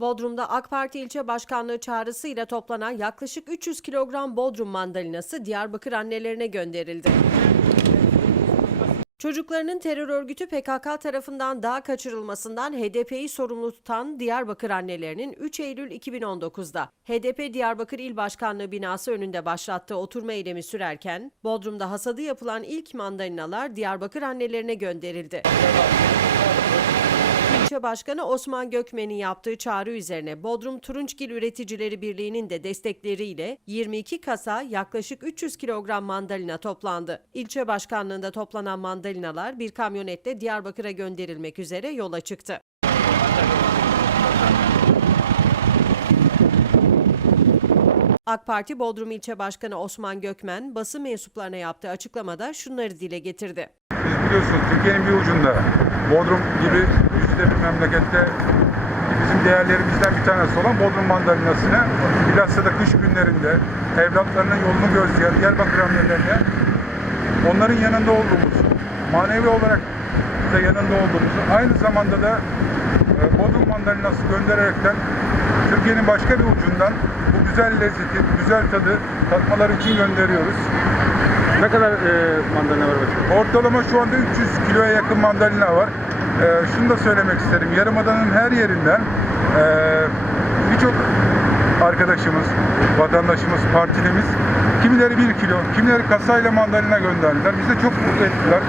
Bodrum'da AK Parti ilçe başkanlığı çağrısıyla toplanan yaklaşık 300 kilogram Bodrum mandalinası Diyarbakır annelerine gönderildi. Çocuklarının terör örgütü PKK tarafından dağa kaçırılmasından HDP'yi sorumlu tutan Diyarbakır annelerinin 3 Eylül 2019'da HDP Diyarbakır İl Başkanlığı binası önünde başlattığı oturma eylemi sürerken Bodrum'da hasadı yapılan ilk mandalinalar Diyarbakır annelerine gönderildi. İlçe Başkanı Osman Gökmen'in yaptığı çağrı üzerine Bodrum Turunçgil Üreticileri Birliği'nin de destekleriyle 22 kasa yaklaşık 300 kilogram mandalina toplandı. İlçe başkanlığında toplanan mandalinalar bir kamyonetle Diyarbakır'a gönderilmek üzere yola çıktı. AK Parti Bodrum İlçe Başkanı Osman Gökmen basın mensuplarına yaptığı açıklamada şunları dile getirdi. Siz biliyorsunuz Türkiye'nin bir ucunda Bodrum gibi güçlü bir memlekette bizim değerlerimizden bir tanesi olan Bodrum mandalinasını bilhassa da kış günlerinde evlatlarının yolunu gözleyen Diyarbakır annelerine onların yanında olduğumuzu, manevi olarak da yanında olduğumuzu, aynı zamanda da e, Bodrum mandalinası göndererekten Türkiye'nin başka bir ucundan bu güzel lezzeti, güzel tadı tatmaları için gönderiyoruz. Ne kadar e, mandalina var başkanım? Ortalama şu anda 300 kiloya yakın mandalina var. Ee, şunu da söylemek isterim. Yarımada'nın her yerinden e, birçok arkadaşımız, vatandaşımız, partilimiz kimileri 1 kilo, kimileri kasayla mandalina gönderdiler. Bize çok mutlu ettiler.